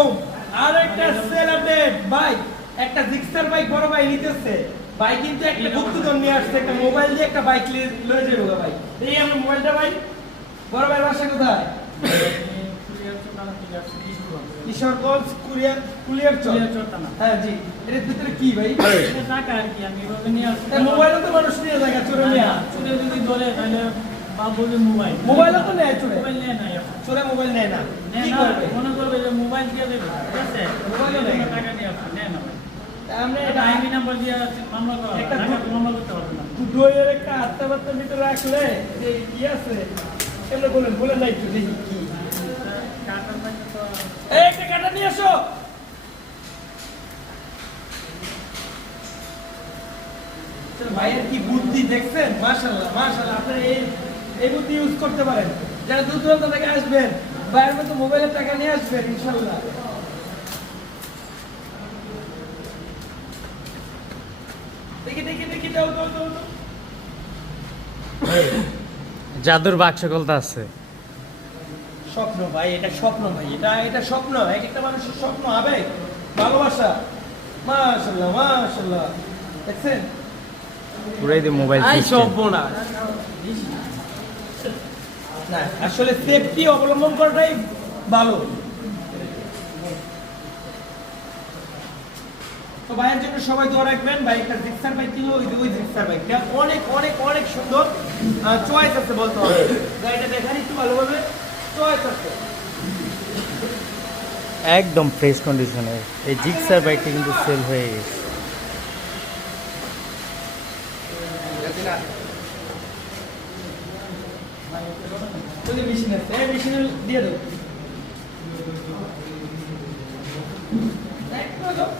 আলাইকুম। আর একটা sell update ভাই, একটা জিক্সার বাইক বড় ভাই নিতেছে। ভাই কিন্তু একটা গুপ্তধন নিয়ে আসছে, একটা মোবাইল দিয়ে একটা বাইক লয়ে যাবে ভাই। এই আমার মোবাইলটা ভাই, বড় ভাই বাসা কোথায়? কিশোরগঞ্জ কুলিয়ার চর। হ্যাঁ জি, এর ভিতরে কি ভাই? এটা টাকা আর কি, আমি এভাবে নিয়ে আসছি। মোবাইলও তো মানুষ নিয়ে যায় চোরে নিয়ে। চুরে যদি ধরে তাহলে বাপ বলবে মোবাইল। মোবাইলও তো নেয় চোরে। মোবাইল নেয় না এখন। চোরে মোবাইল নেয় না। নেয় কি না, করবে? মনে করবে যে মোবাইল দিয়ে দেবে, ঠিক আছে? মোবাইলও নেয় না। টাকা নিয়ে আসবে, নেয় না ভাই। আমরা এটা আইনি নাম্বার দিয়ে মামলা করা হবে, একটা টাকা তো মামলা করতে পারবে না। দুটোয়ের একটা আত্মাবাত্তার ভিতরে রাখলে যে কি আছে এগুলো বলে নাই একটু দেখি কি। কাটার বাইরে তো এই একটা কাটা নিয়ে আসো। ভাইয়ের কি বুদ্ধি দেখছেন? মাশাআল্লাহ মাশাআল্লাহ, আপনারা এই বুদ্ধি ইউজ করতে পারেন। যারা দূর দূরান্ত থেকে আসবেন, ভাইয়ের মতো মোবাইলের টাকা নিয়ে আসবেন ইনশাআল্লাহ। দেখি দেখি দেখি, দাও দাও দাও দাও। জাদুর বাক্স কলতা আছে। স্বপ্ন ভাই, এটা স্বপ্ন ভাই, এটা স্বপ্ন। এক একটা মানুষের স্বপ্ন, আবেগ, ভালোবাসা। মাশাআল্লাহ মাশাআল্লাহ, দেখছেন? পুরাই দিয়ে মোবাইল আই সিস্টেম। সব না, না আসলে সেফটি অবলম্বন করাটাই ভালো। তো ভাইয়ের জন্য সবাই দোয়া রাখবেন। ভাই একটা জিক্সার বাইক কিনলো, ওই জিক্সার বাইকটা অনেক অনেক অনেক সুন্দর চয়েস আছে বলতে হবে। গাড়িটা দেখার একটু ভালোভাবে চয়েস আছে। একদম ফ্রেশ কন্ডিশনে এই জিক্সার বাইকটা কিন্তু সেল হয়ে গেছে। ওই যে মেশিন আছে, এই মেশিনে দিয়ে দাও। একটু দাও।